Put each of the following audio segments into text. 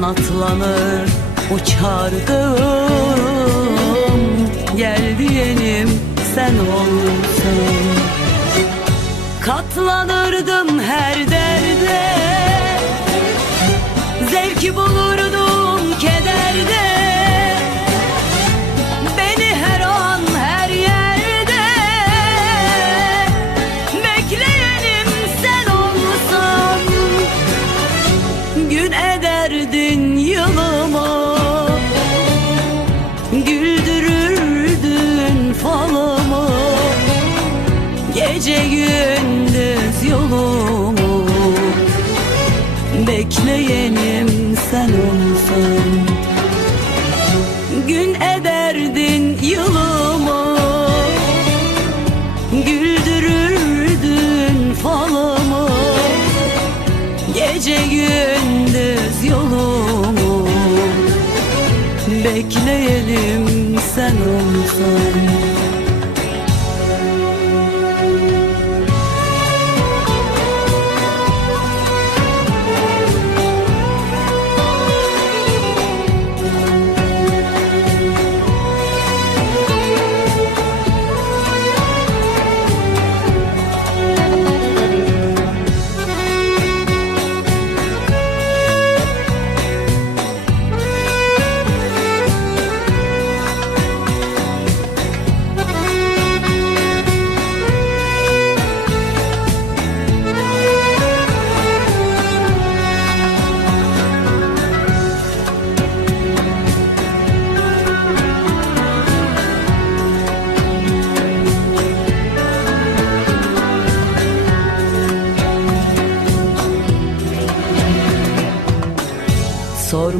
Kanatlanır uçardım Gel diyenim sen olsan Katlanırdım her derde. Zevki bulurdum kederde Bekleyelim sen olsan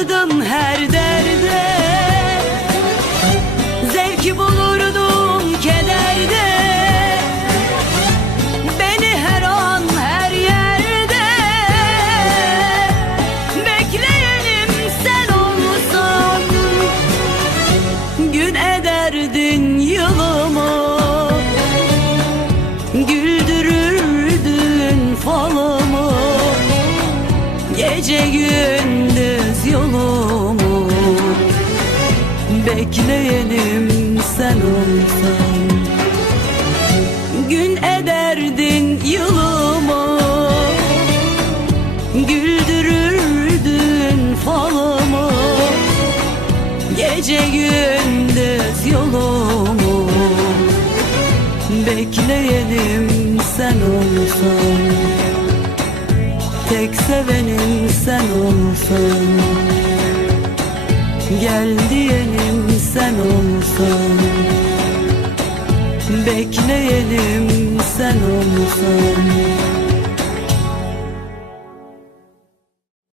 Katlanırdım her derde. Zevki bulurdum kederde. Beni her an her yerde. Bekleyenim sen olsan. Gün ederdin yılımı. Güldürürdün falımı. Gece gündüz yolumu Bekleyenim sen olsan. Gün ederdin yılımı Güldürürdün falımı Gece gündüz yolumu Bekleyenim sen olsan. Tek sevenim sen olsan Gel diyenim sen olsan. Bekleyenim sen olsan